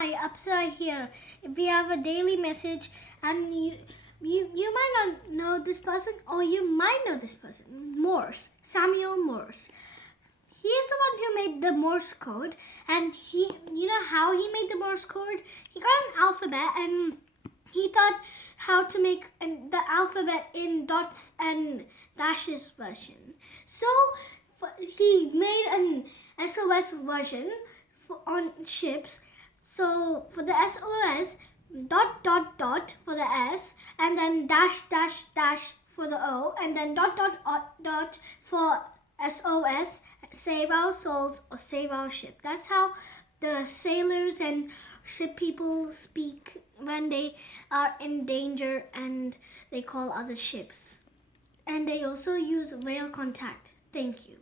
Hi, Apsara here. We have a daily message, and you might not know this person, or you might know this person. Morse, Samuel Morse. He is the one who made the Morse code, and you know how he made the Morse code? He got an alphabet, and he thought how to make the alphabet in dots and dashes version. So he made an SOS version on ships. So for the SOS, dot dot dot for the S, and then dash dash dash for the O, and then dot dot dot for SOS, save our souls or save our ship. That's how the sailors and ship people speak when they are in danger and they call other ships. And they also use whale contact. Thank you.